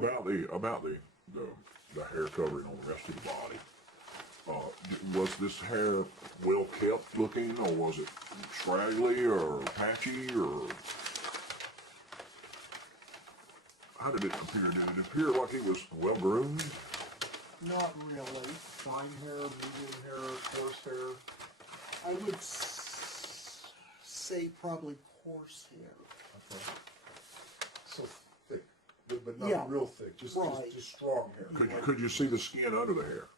the hair covering on the rest of the body. Was this hair well kept looking, or was it scraggly or patchy, or how did it appear? Did it appear like it was well groomed? Not really. Fine hair, medium hair, coarse hair? I would say probably coarse hair. Okay. So thick, but not real thick, just strong hair. Could you see the skin under the hair?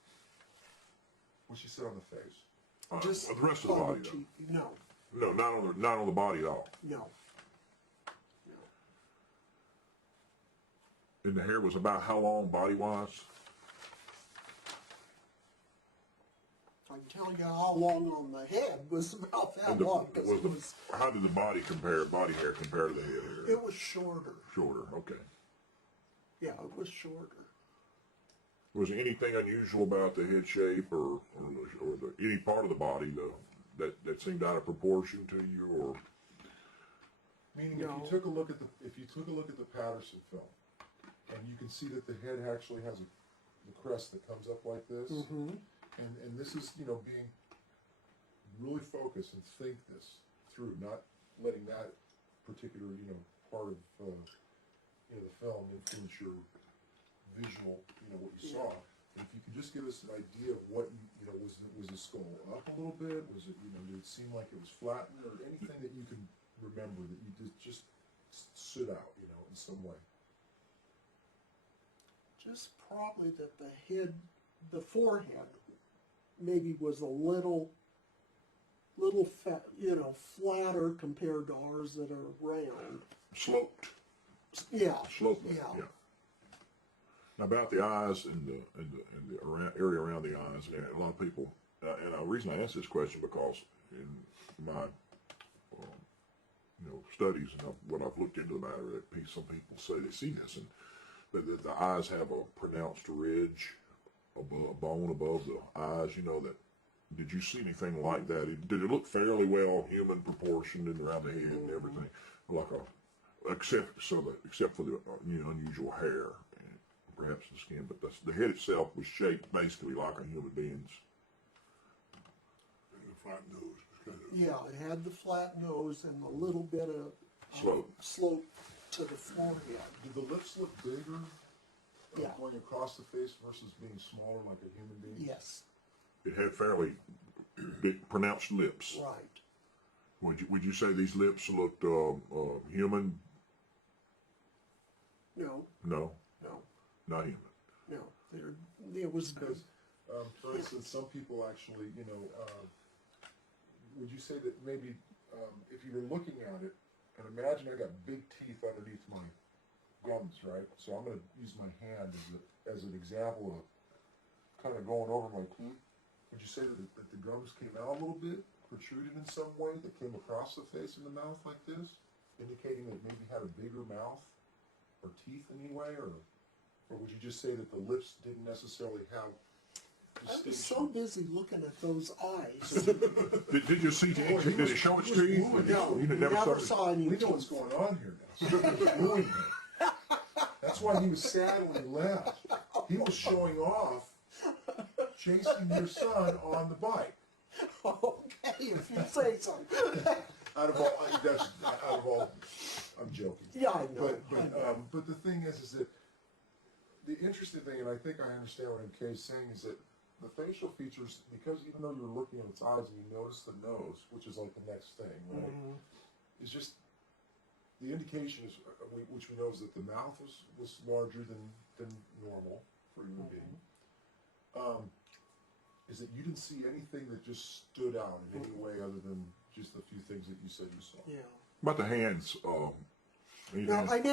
What she said on the face? Just the rest of the body, though? No. No, not on the body at all. No. And the hair was about how long, body-wise? I can tell you how long on the head was about that long. How did the body hair compare to the head hair? It was shorter. Shorter, okay. Yeah, it was shorter. Was there anything unusual about the head shape or any part of the body that seemed out of proportion to you, or? Meaning, if you took a look at the Patterson film, and you can see that the head actually has the crest that comes up like this, and this is being really focused and think this through, not letting that particular part of the film influence your visual, what you saw. And if you could just give us an idea of what was the skull up a little bit? Was it did it seem like it was flattened, or anything that you can remember that you just stood out in some way? Just probably that the forehead maybe was a little fat, flatter compared to ours that are round. Sloped. Yeah. Sloped. Yeah. Now about the eyes and the area around the eyes, and a lot of people, and the reason I ask this question because in my studies and what I've looked into the matter, some people say they see this, and that the eyes have a pronounced ridge, a bone above the eyes. That. Did you see anything like that? Did it look fairly well human proportioned and around the head and everything, except for the unusual hair and perhaps the skin, but the head itself was shaped basically like a human being's. And the flat nose was kind of... Yeah, it had the flat nose and a little bit of slope to the forehead. Did the lips look bigger going across the face versus being smaller like a human being? Yes. It had fairly big, pronounced lips. Right. Would you say these lips looked human? No. No. No. Not human. No. There was because, for instance, some people actually, would you say that maybe if you were looking at it, and imagine I got big teeth underneath my gums, right? So I'm going to use my hand as an example of kind of going over my teeth. Would you say that the gums came out a little bit, protruded in some way, that came across the face and the mouth like this, indicating that it maybe had a bigger mouth or teeth anyway, or would you just say that the lips didn't necessarily have distinction? I was so busy looking at those eyes. Did you see? Did it show its teeth? No, you never saw any. We know what's going on here now. Something's ruined me. That's why he was sad when he left. He was showing off, chasing your son on the bike. Okay, if you say so. Out of all, I'm joking. Yeah, I know. But the thing is that the interesting thing, and I think I understand what M.K. is saying, is that the facial features, because even though you're looking at its eyes and you notice the nose, which is like the next thing, right? It's just the indication is, which we know is that the mouth was larger than normal for a human being. Is that you didn't see anything that just stood out in any way other than just the few things that you said you saw. Yeah. About the hands,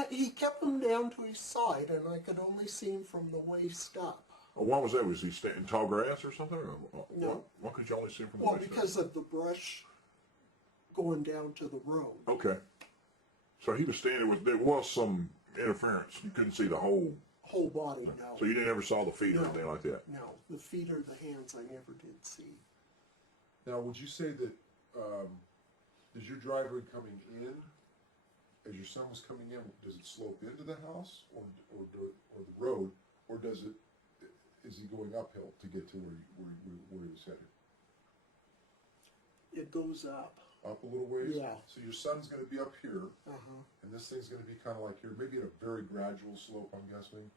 he kept them down to his side, and I could only see him from the waist up. Why was that? Was he standing in tall grass or something? Or, no. Why could you only see him from the waist up? Because of the brush going down to the road. Okay. So he was standing there was some interference. You couldn't see the whole body, no. So you never saw the feet or anything like that? No. The feet or the hands I never did see. Now, would you say that, does your driveway coming in, as your son was coming in, does it slope into the house, or does it? Is he going uphill to get to where he was headed? It goes up. Up a little ways? Yeah. So your sun's going to be up here, Uh-huh. and this thing's going to be kind of like here, maybe at a very gradual slope, I'm guessing,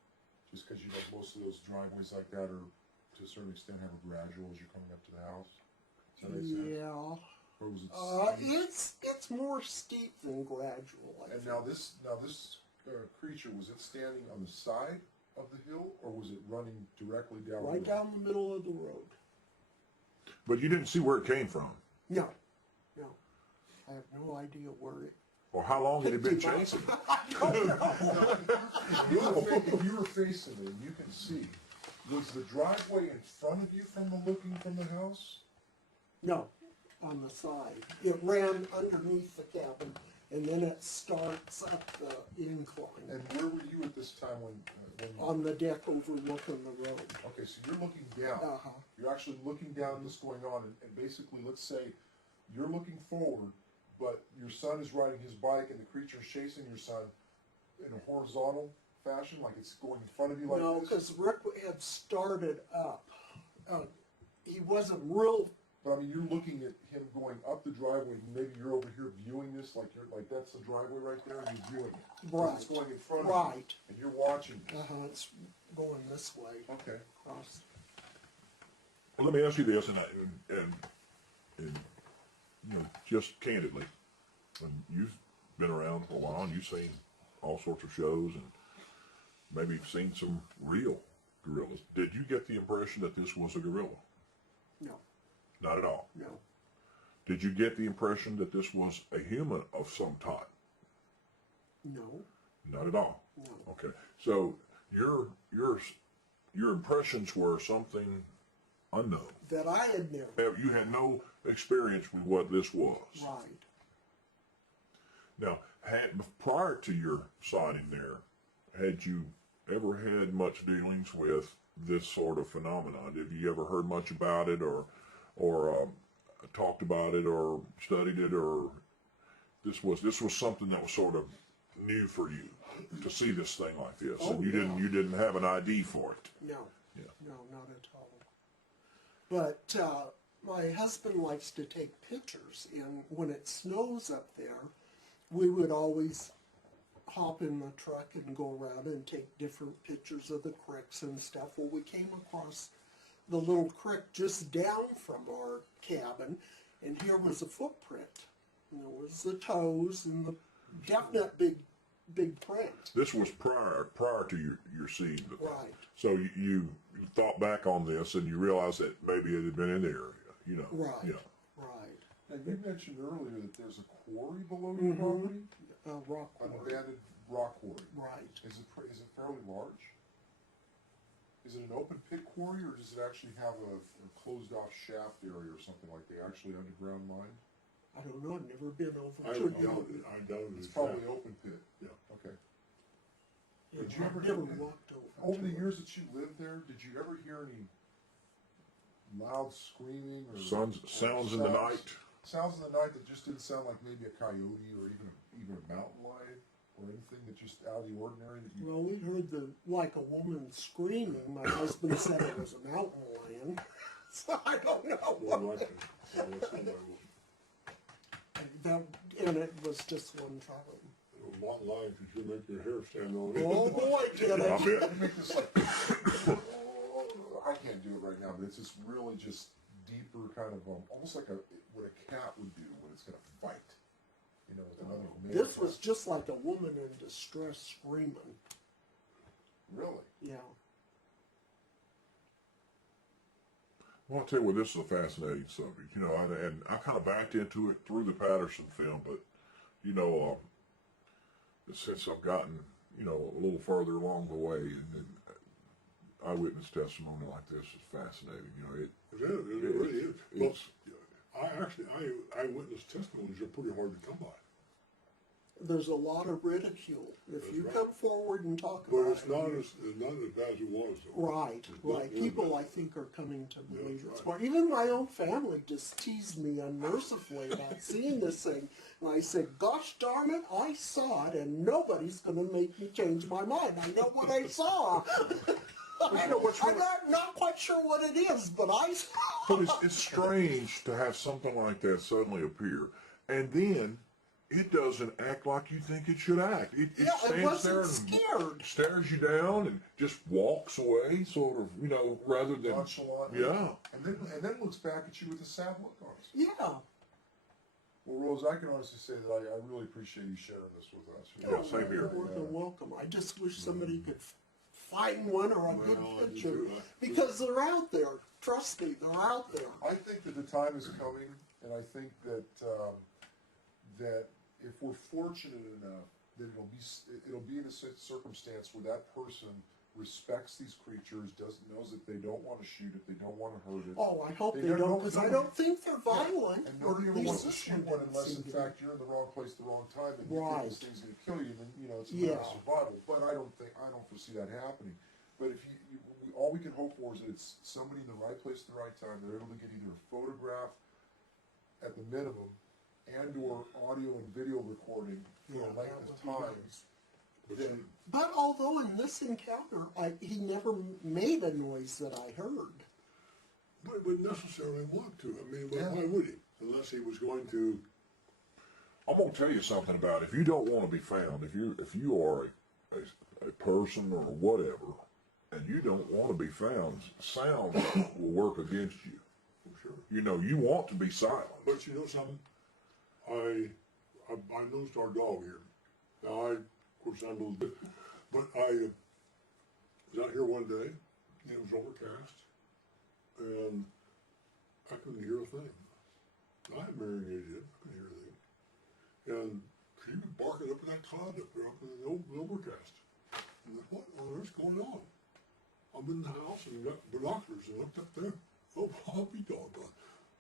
just because, you know, most of those driveways like that are, to a certain extent, have a gradual as you're coming up to the house. Does that make sense? Yeah. Or was it steep? It's more steep than gradual. I And think. now this creature, was it standing on the side of the hill, or was it running directly down the Right road? down the middle of the road. But you didn't see where it came from. No, no. I have no idea where it. Or how long had it been chasing? If you were facing it, you can see, was the driveway in front of you looking from the house? No, on the side. It ran underneath the cabin, and then it starts up the incline And where were you at this time when on the deck overlooking the road. okay, so you're looking down. Uh-huh. You're actually looking down at what's going on, and basically, let's say you're looking forward, but your son is riding his bike, and the creature is chasing your son in a horizontal fashion, like it's going in front of you like No, this? because Rick had started up. He wasn't real. But I mean, you're looking at him going up the driveway. Maybe you're over here viewing this, like that's the driveway right there, and you're viewing it. 'Cause Right. It's going in front of you, Right. and you're watching this. It's going this way. Okay. Across. Well, let me ask you this, and you know, just candidly, when you've been around for a while and you've seen all sorts of shows and maybe you've seen some real gorillas, did you get the impression that this was a gorilla? No, Not at all. no. Did you get the impression that this was a human of some type? No, Not at all. no. Okay. So your impressions were something unknown. That I had never. You had no experience with what this was. Right. Now, prior to your sighting there, had you ever had much dealings with this sort of phenomenon? Have you ever heard much about it, or talked about it, or studied it, or this was something that was sort of new for you to see this thing like this, Oh, and you yeah. didn't have an ID for it. No. Yeah. No, not at all. But my husband likes to take pictures, and when it snows up there, we would always hop in the truck and go around and take different pictures of the creeks and stuff. Well, we came across the little creek just down from our cabin, and here was a footprint. And there was the toes and the definite big print. This was prior to your seeing the thing. Right. So you thought back on this and you realized that maybe it had been in the area, you know. Right. Yeah. Right. Now, you mentioned earlier that there's a quarry below your property, Rock an quarry. abandoned rock quarry. Right. Is it fairly large? Is it an open pit quarry, or does it actually have a closed off shaft area or something like they actually underground mine? I don't know. I've never been over I to would the. doubt it. It's probably open pit. Yeah. Okay. Yeah, Did you I've ever- never walked over. Over to the it. years that you lived there, did you ever hear any loud screaming or Sounds in the night. Sounds in the night that just didn't sound like maybe a coyote or even a mountain lion or anything that just out of the ordinary that you. Well, we heard like a woman screaming. My husband said it was a mountain lion. So I don't know. More likely. Somebody And it was just one time. one line could you make your hair stand on end. Oh boy, did it! Let me make this. I can't do it right now, but it's just really just deeper, kind of almost like what a cat would do when it's going to fight. You know, with another male This cat. was just like a woman in distress screaming. Really. Yeah. Well, I'll tell you what, this is a fascinating subject, you know, and I kind of backed into it through the Patterson film, but, you know, since I've gotten, you know, a little further along the way, and eyewitness testimony like this is fascinating, you know, It really is. Well, it's, eyewitness testimonies are pretty hard to come by. There's a lot of ridicule if That's you right. come forward and talk But about it's it. not as bad as it was. Though. Right, right. Yeah. People, I think, are coming to believe That's it's right. more. Even my own family just teased me unmercifully about seeing this thing. And I said, gosh darn it, I saw it, and nobody's going to make me change my mind. I know what I saw. But you know what's I'm really, not quite sure what it is, but but it's strange to have something like that suddenly appear, and then it doesn't act like you think it should act. It Yeah, it stands there wasn't and scared. stares you down and just walks away, sort of, rather than Nonchalant. yeah. And then looks back at you with a sad look on his face. Yeah. Well, Rose, I can honestly say that I really appreciate you sharing this with us. Yeah, same here. You're more than welcome. I just wish somebody could find one or a good Well, I do picture, too. because they're out there. Trust me, they're out there. I think that the time is coming, and I think that that if we're fortunate enough that it'll be in a circumstance where that person respects these creatures, knows that they don't want to shoot it, they don't want to hurt it. Oh, I hope They they don't- don't, because I don't think they're violent. And nobody Or ever at wants least to this shoot one unless, in seemed to. fact, you're in the wrong place, the wrong time, and you Right. think this thing's going to kill you. Then it's a matter of Yeah. survival. But I don't foresee that happening. But if all we can hope for is that it's somebody in the right place at the right time. They're able to get either a photograph at the minimum, and/or audio and video recording for Yeah, a length that of would be time. nice. Then But although in this encounter, he never made a noise that I heard. But necessarily want to. I mean, Yeah. why would he? Unless he was going to. I'm gonna tell you something about it. If you don't want to be found, if you are a person or whatever, and you don't want to be found, sound will work against you. For sure. You want to be silent. But you know something? I noticed our dog here. Now of course, I'm a little bit, but I was out here one day, and it was overcast, and I couldn't hear a thing. I had hearing aid in, I couldn't hear a thing. And she was barking up in that cloud up there, up in the overcast. And I thought, what on earth's going on? I'm in the house and got binoculars and looked up there. Oh, I'll be doggone.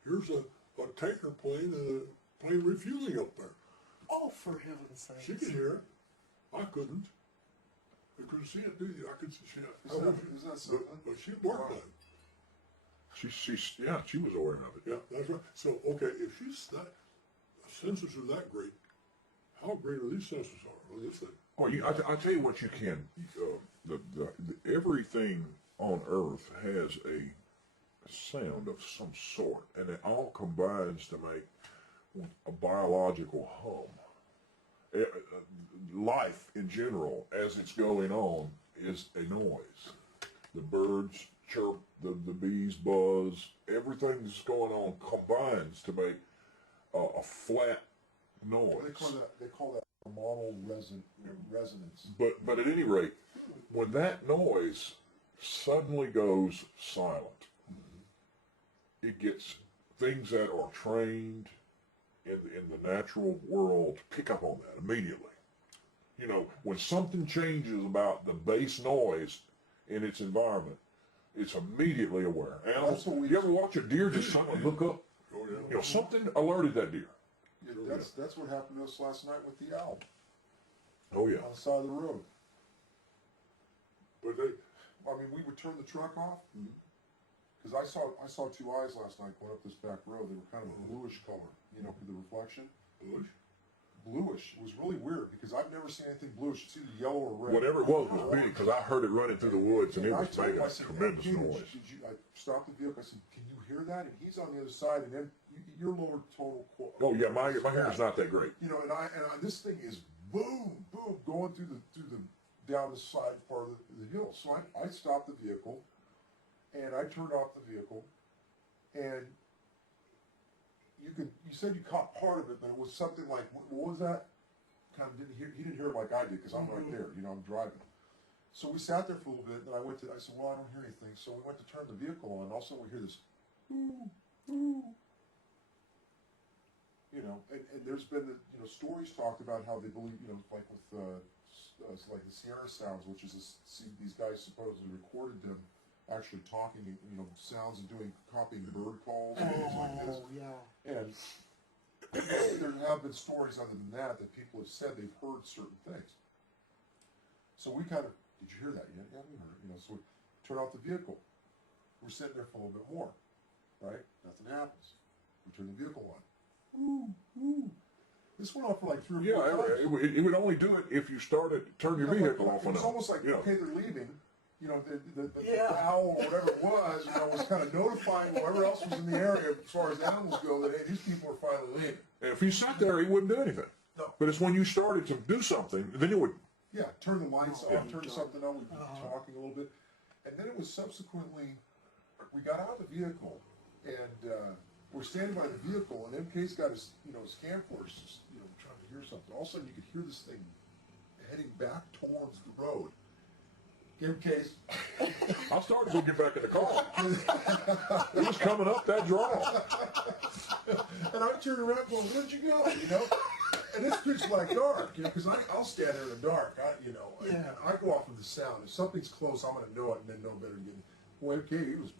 Here's a tanker plane and a plane refueling up there. Oh, for heaven's sake. She could hear it. I couldn't. I couldn't see it, do you? I could see it. Isn't that something? But she barked at it. She was aware of it. Yeah, that's right. So, okay, if she's that, senses are that great, how great are these senses on this thing? Well, I tell you what you can. Everything on Earth has a sound of some sort, and it all combines to make a biological hum. Life in general, as it's going on, is a noise. The birds chirp, the bees buzz, everything that's going on combines to make a flat noise. They call that hormonal resonance. But at any rate, when that noise suddenly goes silent, it gets things that are trained in the natural world to pick up on that immediately. When something changes about the base noise in its environment, it's immediately aware. Animals, you ever watch a deer just suddenly look up? Oh, yeah. Something alerted that deer. Yeah, that's what happened to us last night with the owl Oh yeah. on the side of the road. But we would turn the truck off because I saw two eyes last night going up this back road. They were kind of a bluish color, for the reflection. Bluish. It was really weird because I've never seen anything bluish. It's either yellow or red. Whatever it was big because I heard it running through the woods and it I was told him, making I a said, tremendous "Hey, noise. I stopped the vehicle. I said, "Can you hear that?" And he's on the other side, and then your lower total. Oh yeah, my hearing's not that great. And this thing is boom, boom, going through the down the side part of the hill. So I stopped the vehicle, and I turned off the vehicle, and you said you caught part of it, but it was something like, what was that? Kind of he didn't hear it like I did because I'm right there, I'm driving. So we sat there for a little bit, and I said, well, I don't hear anything. So we went to turn the vehicle on, and all of a sudden we hear this, and there's been stories talked about how they believe, like with like the Sierra Sounds, which is these guys supposedly recorded them actually talking, sounds and copying bird calls and things like this. Oh, yeah. And there have been stories other than that people have said they've heard certain things. So we kind of, did you hear that? Yeah, we heard it. So we turn off the vehicle. We're sitting there for a little bit more, right? Nothing happens. We turn the vehicle on. Ooh. This went off for like 3 or 4 times. It would only do it if you turn your vehicle off It on was almost like, yeah. okay, they're leaving. you know, the Yeah. owl or whatever it was, you know, was kind of notifying whoever else was in the area as far as animals go that, hey, these people are finally leaving. And if he sat there, he wouldn't do anything. No. But it's when you started to do something, then it would. Yeah, turn the lights off, turn something on, we'd be talking a little bit. And then it was subsequently, we got out of the vehicle, and we're standing by the vehicle, and MK's got his, you know, his camcorder, just, you know, trying to hear something. All of a sudden, you could hear this thing heading back towards the road. MK's, I started to go get back in the car. It was coming up that draw. and I turned around going, where'd you go, you know? And it's pitch black dark, you know, because I'll stand there in the dark, you know, and I go off of the sound. If something's close, I'm going to know it and then know better than getting. Well, MK, he was.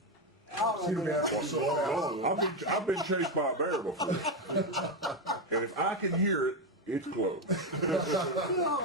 Seen him out for so fast. I've been chased by a bear before. And if I can hear it, it's close.